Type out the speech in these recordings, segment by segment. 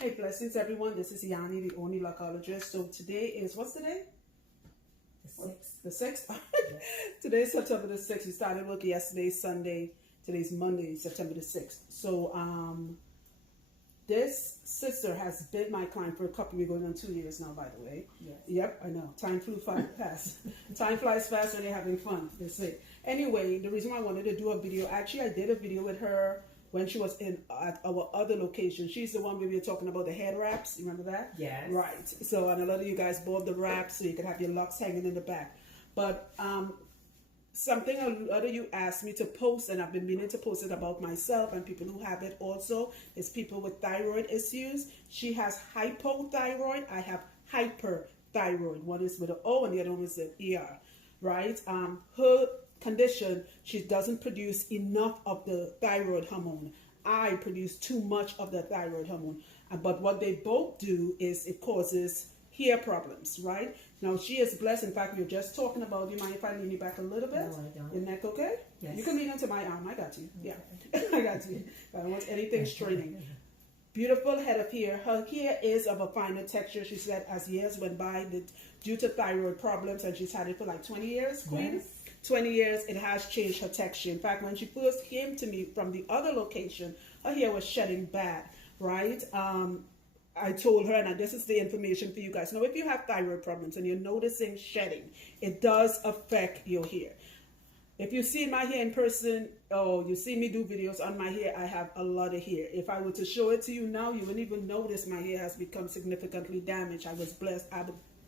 Hey, blessings everyone. This is Yanni, the only lochologist. So today is, what's the day? The 6th. The 6th? Today is September the 6th. We started work yesterday, Sunday. Today's Monday, September the 6th. So this sister has been my client for a couple, we're going on 2 years now, by the way. Yes. Yep, I know. Time flew fast. Time flies fast when you're having fun, they say. Anyway, the reason why I wanted to do a video, actually I did a video with her when she was at our other location. She's the one where we were talking about the head wraps. You remember that? Yes. Right. So, and a lot of you guys bought the wraps so you could have your locks hanging in the back. But something a lot of you asked me to post, and I've been meaning to post it about myself and people who have it also, is people with thyroid issues. She has hypothyroid. I have hyperthyroid. One is with an O and the other one is an ER. Right? Her condition, she doesn't produce enough of the thyroid hormone. I produce too much of the thyroid hormone. But what they both do is it causes hair problems, right? Now she is blessed. In fact, we were just talking about, do you mind if I lean you back a little bit? No, I don't. Your neck okay? Yes. You can lean into my arm. I got you. Okay. Yeah, I got you. I don't want anything straining. Beautiful head of hair. Her hair is of a finer texture. She said as years went by, due to thyroid problems, and she's had it for like 20 years, Queen. Yes. 20 years, it has changed her texture. In fact, when she first came to me from the other location, her hair was shedding bad, right? I told her, and this is the information for you guys. Now, if you have thyroid problems and you're noticing shedding, it does affect your hair. If you see my hair in person, or you see me do videos on my hair, I have a lot of hair. If I were to show it to you now, you wouldn't even notice my hair has become significantly damaged. I was blessed.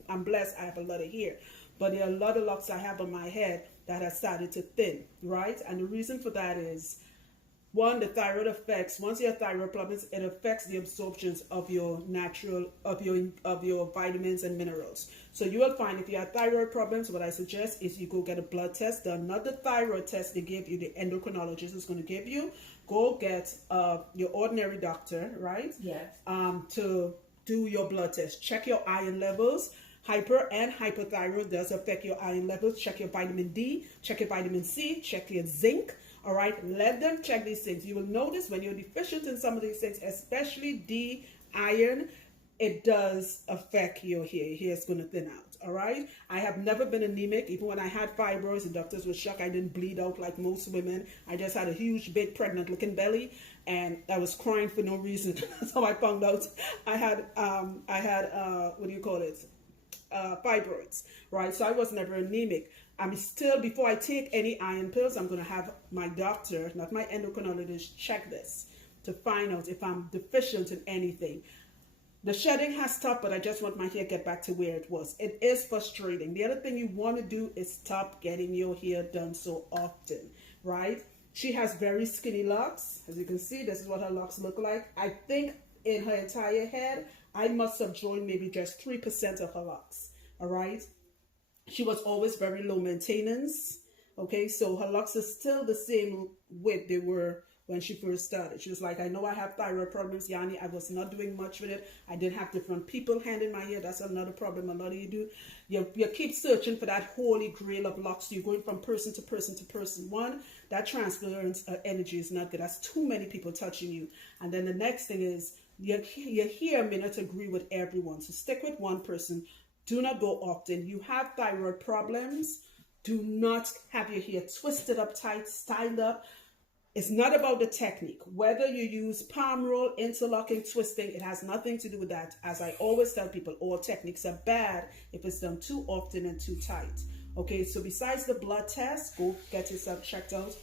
I'm blessed. I have a lot of hair. But there are a lot of locks I have on my head that has started to thin, right? And the reason for that is, one, the thyroid affects, once you have thyroid problems, it affects the absorptions of your natural, of your vitamins and minerals. So you will find if you have thyroid problems, what I suggest is you go get a blood test done, not the thyroid test they give you, the endocrinologist is going to give you. Go get your ordinary doctor, right? Yes. To do your blood test. Check your iron levels. Hyper and hypothyroid does affect your iron levels. Check your vitamin D, check your vitamin C, check your zinc. All right, let them check these things. You will notice when you're deficient in some of these things, especially D, iron, it does affect your hair. Your hair is going to thin out. All right, I have never been anemic. Even when I had fibroids, the doctors were shocked I didn't bleed out like most women. I just had a huge, big, pregnant-looking belly, and I was crying for no reason. That's how I found out I had what do you call it? Fibroids, right? So I was never anemic. I'm still, before I take any iron pills, I'm going to have my doctor, not my endocrinologist, check this to find out if I'm deficient in anything. The shedding has stopped, but I just want my hair to get back to where it was. It is frustrating. The other thing you want to do is stop getting your hair done so often, right? She has very skinny locks. As you can see, this is what her locks look like. I think in her entire head, I must have joined maybe just 3% of her locks, all right? She was always very low maintenance, okay? So her locks are still the same width they were when she first started. She was like, I know I have thyroid problems, Yanni. I was not doing much with it. I didn't have different people handling my hair. That's another problem a lot of you do. You keep searching for that holy grail of locks. You're going from person to person to person. One, that transference energy is not good. That's too many people touching you. And then the next thing is, your hair may not agree with everyone. So stick with one person. Do not go often. You have thyroid problems. Do not have your hair twisted up tight, styled up. It's not about the technique. Whether you use palm roll, interlocking, twisting, it has nothing to do with that. As I always tell people, all techniques are bad if it's done too often and too tight. Okay, so besides the blood test, go get yourself checked out.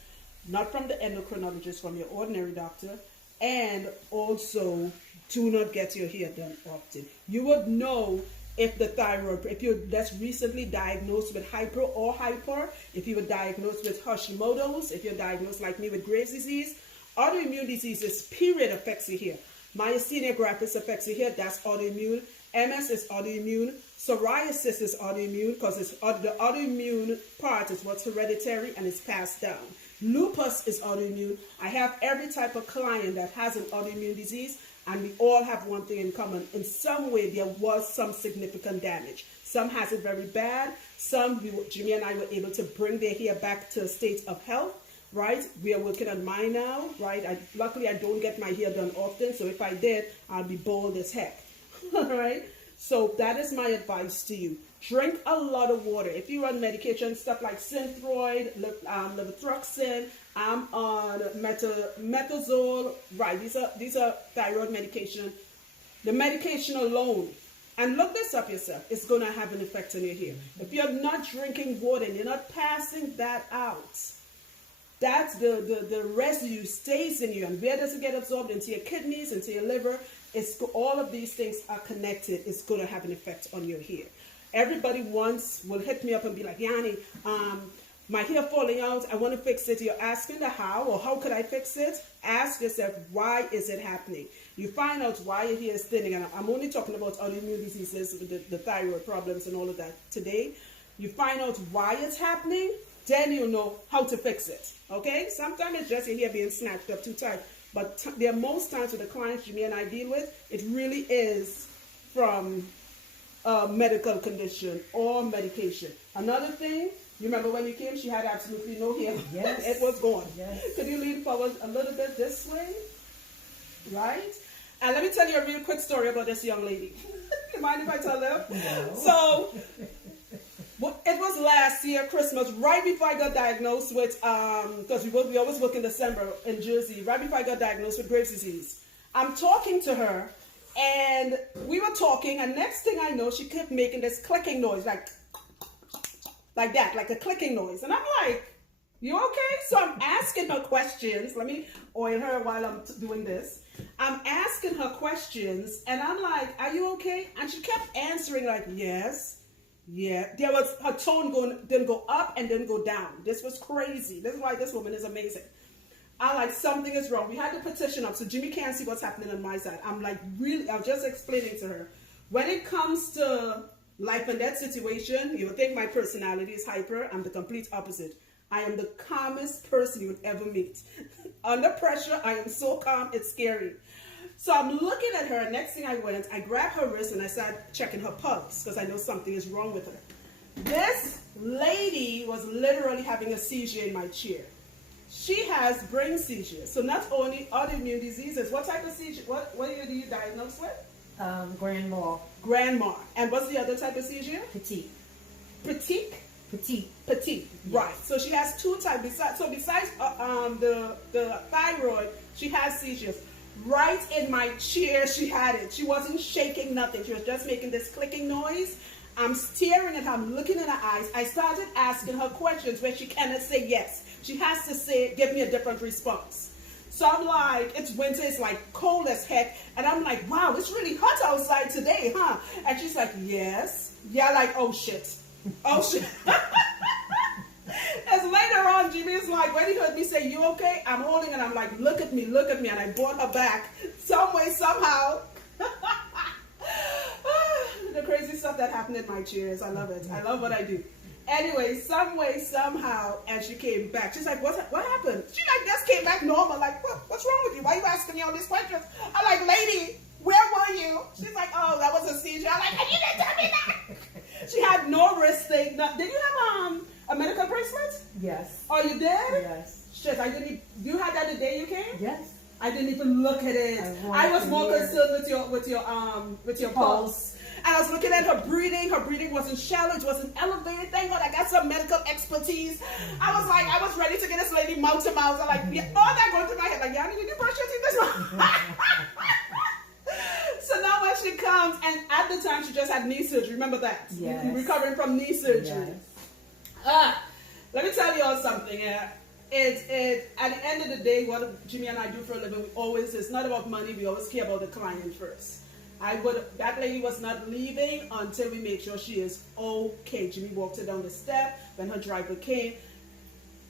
Not from the endocrinologist, from your ordinary doctor. And also, do not get your hair done often. You would know if the thyroid, if you're that's recently diagnosed with hyper or hyper, if you were diagnosed with Hashimoto's, if you're diagnosed like me with Graves' disease, autoimmune diseases, period, affects your hair. Myasthenia gravis affects your hair, that's autoimmune. MS is autoimmune. Psoriasis is autoimmune because it's the autoimmune part is what's hereditary and it's passed down. Lupus is autoimmune. I have every type of client that has an autoimmune disease, and we all have one thing in common. In some way, there was some significant damage. Some has it very bad. Some, Jimmy and I were able to bring their hair back to a state of health. right? We are working on mine now, right? Luckily, I don't get my hair done often, so if I did, I'll be bald as heck, all right? So that is my advice to you. Drink a lot of water. If you're on medication, stuff like Synthroid, levothyroxine, I'm on metazole, right? These are thyroid medication. The medication alone, and look this up yourself, it's going to have an effect on your hair. If you're not drinking water and you're not passing that out, that's the residue stays in you. And where does it get absorbed? Into your kidneys, into your liver. All of these things are connected. It's going to have an effect on your hair. Everybody once will hit me up and be like, Yanni, my hair falling out, I want to fix it. You're asking the how, or how could I fix it? Ask yourself, why is it happening? You find out why your hair is thinning, and I'm only talking about autoimmune diseases, the thyroid problems and all of that today. You find out why it's happening, then you know how to fix it, okay? Sometimes it's just your hair being snatched up too tight, but there are most times with the clients Jimmy and I deal with, it really is from a medical condition or medication. Another thing, you remember when you came, she had absolutely no hair. Yes. It was gone. Yes. Could you lean forward a little bit this way? Right? And let me tell you a real quick story about this young lady. You mind if I tell them? No. So, it was last year, Christmas, right before I got diagnosed with, because we always work in December in Jersey, right before I got diagnosed with Graves' disease. I'm talking to her, and we were talking, and next thing I know, she kept making this clicking noise, like that, like a clicking noise. And I'm like, you okay? So I'm asking her questions. Let me oil her while I'm doing this. I'm asking her questions, and I'm like, are you okay? And she kept answering like, yes, yeah. There was, her tone didn't go up and didn't go down. This was crazy. This is why this woman is amazing. I'm like, something is wrong. We had the petition up, so Jimmy can't see what's happening on my side. I'm like, really, I'm just explaining to her. When it comes to life and death situation, you would think my personality is hyper. I'm the complete opposite. I am the calmest person you would ever meet. Under pressure, I am so calm, it's scary. So I'm looking at her, next thing I grabbed her wrist and I started checking her pulse because I know something is wrong with her. This lady was literally having a seizure in my chair. She has brain seizures. So not only autoimmune diseases, what type of seizure, what are you diagnosed with? Grand mal. Grand mal. And what's the other type of seizure? Petite. Petite? Petite. Petite, yes. Right. So she has two types. Besides the thyroid, she has seizures. Right in my chair, she had it. She wasn't shaking nothing. She was just making this clicking noise. I'm staring at her. I'm looking in her eyes. I started asking her questions where she cannot say yes. She has to say, give me a different response. So I'm like, it's winter, it's like cold as heck. And I'm like, wow, it's really hot outside today, huh? And she's like, yes. Yeah, like, oh shit. Oh shit. As later on, Jimmy's like, when he heard me say, you okay? I'm holding and I'm like, look at me. And I brought her back some way, somehow. The crazy stuff that happened in my chairs. I love it. I love what I do. Anyway, some way, somehow, and she came back. She's like, what happened? She like just came back normal. Like, what's wrong with you? Why are you asking me all these questions? I'm like, lady, where were you? She's like, oh, that was a seizure. I'm like, and you didn't tell me that. She had no wrist thing. Did you have a medical bracelet? Yes. Oh, you did? Yes. Shit, I didn't. You had that the day you came? Yes. I didn't even look at it. I was more concerned with your pulse. And I was looking at her breathing. Her breathing wasn't shallow. It wasn't elevated. Thank God I got some medical expertise. I was ready to get this lady mouth to mouth. I'm like, all that going through my head. Like, Yanni, did you brush your teeth this one? So now when she comes, and at the time she just had knee surgery. Remember that? Yes. Recovering from knee surgery. Yes. Let me tell you all something. At the end of the day, what Jimmy and I do for a living, it's not about money. We always care about the client first. That lady was not leaving until we make sure she is okay. Jimmy walked her down the step when her driver came.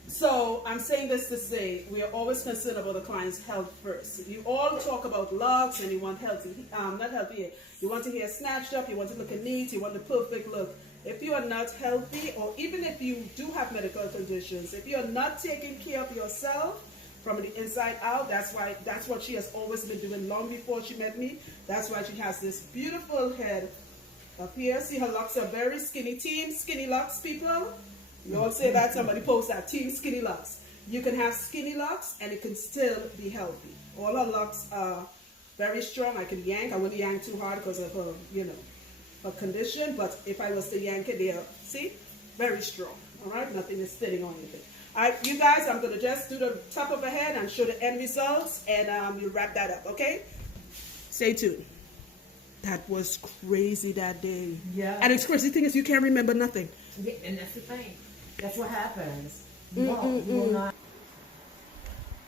So I'm saying this to say we are always concerned about the client's health first. You all talk about locks and you want healthy, not healthy hair. You want to hair snatched up, you want to look neat, you want the perfect look. If you are not healthy, or even if you do have medical conditions, if you are not taking care of yourself from the inside out, that's what she has always been doing long before she met me. That's why she has this beautiful head up here. See, her locks are very skinny. Team skinny locks, people. You all say that, somebody post that, team skinny locks. You can have skinny locks and it can still be healthy. All her locks are very strong. I can yank. I wouldn't yank too hard because of her, you know, her condition. But if I was to yank it, they're, see, very strong. All right, nothing is sitting on anything. All right, you guys, I'm going to just do the top of her head and show the end results, and we'll wrap that up, okay? Stay tuned. That was crazy that day. Yeah. And the crazy thing is you can't remember nothing. Yeah, and that's the thing. That's what happens. You will not.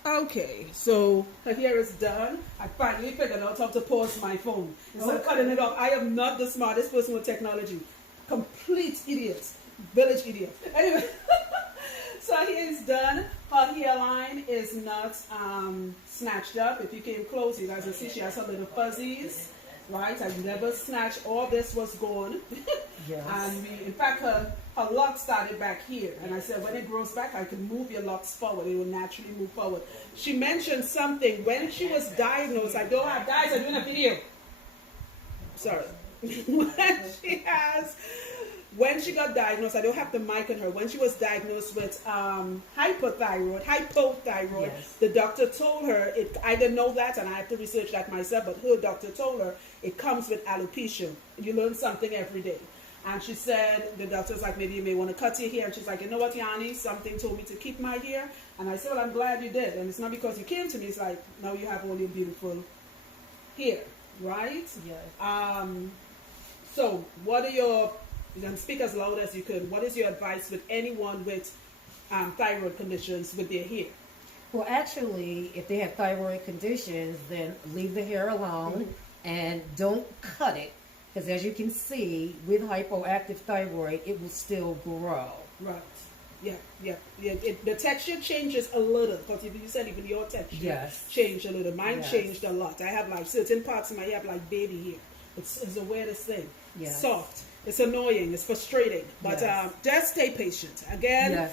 Okay, so her hair is done. I finally figured out how to pause my phone. Instead of cutting it off, I am not the smartest person with technology. Complete idiot. Village idiot. Anyway, so her hair is done. Her hairline is not snatched up. If you came close, you guys will see she has her little fuzzies. Right? I never snatched. All this was gone. Yes. And in fact, her locks started back here. And I said, when it grows back, I can move your locks forward. It will naturally move forward. She mentioned something. When she was diagnosed, I don't have, guys, I'm doing a video. Sorry. When she got diagnosed, I don't have the mic on her. When she was diagnosed with hypothyroid, yes. the doctor told her, I didn't know that, and I have to research that myself, but her doctor told her it comes with alopecia. You learn something every day. And she said, the doctor's like, maybe you may want to cut your hair. And she's like, you know what, Yanni, something told me to keep my hair. And I said, well, I'm glad you did. And it's not because you came to me. It's like, now you have all your beautiful hair, right? Yes. So what are your... You can speak as loud as you could. What is your advice with anyone with thyroid conditions with their hair? Well, actually, if they have thyroid conditions, then leave the hair alone and don't cut it. Because as you can see, with hypoactive thyroid, it will still grow. Right. Yeah. The texture changes a little. Because you said even your texture changed a little. Mine changed a lot. I have like certain parts of my hair have like baby hair. It's the weirdest thing. Yes. Soft. It's annoying. It's frustrating. But just stay patient. Again,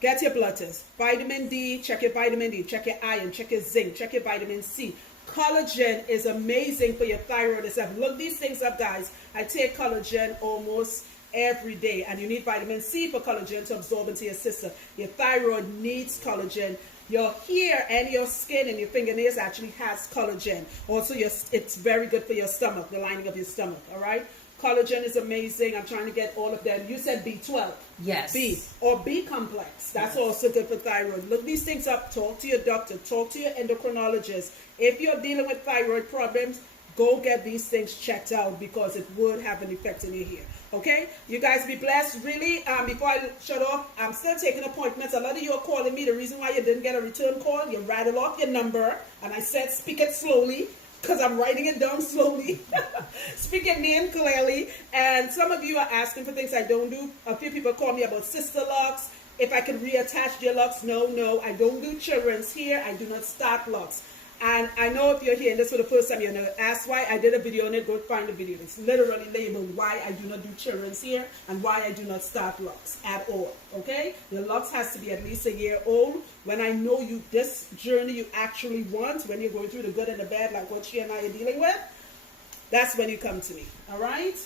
get your blood test. Vitamin D, check your vitamin D. Check your iron, check your zinc, check your vitamin C. Collagen is amazing for your thyroid itself. Look these things up, guys. I take collagen almost every day. And you need vitamin C for collagen to absorb into your system. Your thyroid needs collagen. Your hair and your skin and your fingernails actually has collagen. Also, it's very good for your stomach, the lining of your stomach, all right? Collagen is amazing. I'm trying to get all of them. You said B12. Yes. B or B complex. That's also good for thyroid. Look these things up. Talk to your doctor. Talk to your endocrinologist. If you're dealing with thyroid problems, go get these things checked out because it would have an effect on your hair. Okay? You guys be blessed. Really, before I shut off, I'm still taking appointments. A lot of you are calling me. The reason why you didn't get a return call, you rattle off your number. And I said, speak it slowly. Because I'm writing it down slowly. Speak your name clearly. And some of you are asking for things I don't do. A few people call me about sister locks. If I can reattach their locks. No. I don't do children's hair. I do not start locks. And I know if you're hearing this for the first time, you're going to ask why. I did a video on it. Go find the video. It's literally labeled why I do not do children's hair and why I do not start locks at all. Okay? The locks has to be at least a year old. When I know you, this journey you actually want, when you're going through the good and the bad, like what she and I are dealing with, that's when you come to me. All right?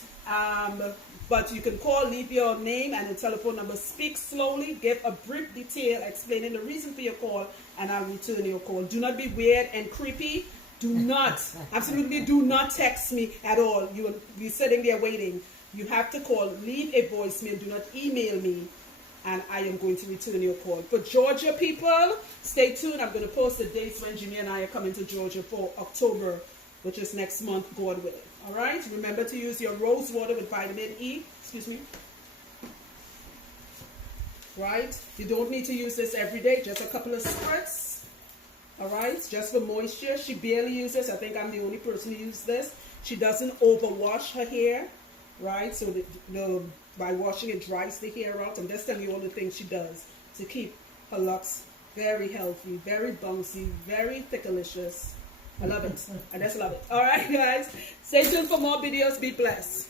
But you can call, leave your name and the telephone number. Speak slowly, give a brief detail explaining the reason for your call, and I'll return your call. Do not be weird and creepy. Do not, absolutely do not text me at all. You will be sitting there waiting. You have to call, leave a voicemail. Do not email me, and I am going to return your call. For Georgia people, stay tuned. I'm going to post the dates when Jimmy and I are coming to Georgia for October, which is next month, God willing. All right? Remember to use your rose water with vitamin E. Excuse me. Right? You don't need to use this every day. Just a couple of squirts. All right? Just for moisture. She barely uses. I think I'm the only person who uses this. She doesn't overwash her hair. Right? So by washing it dries the hair out. I'm just telling you all the things she does to keep her locks very healthy, very bouncy, very thickalicious. I love it. I just love it. All right, guys. Stay tuned for more videos. Be blessed.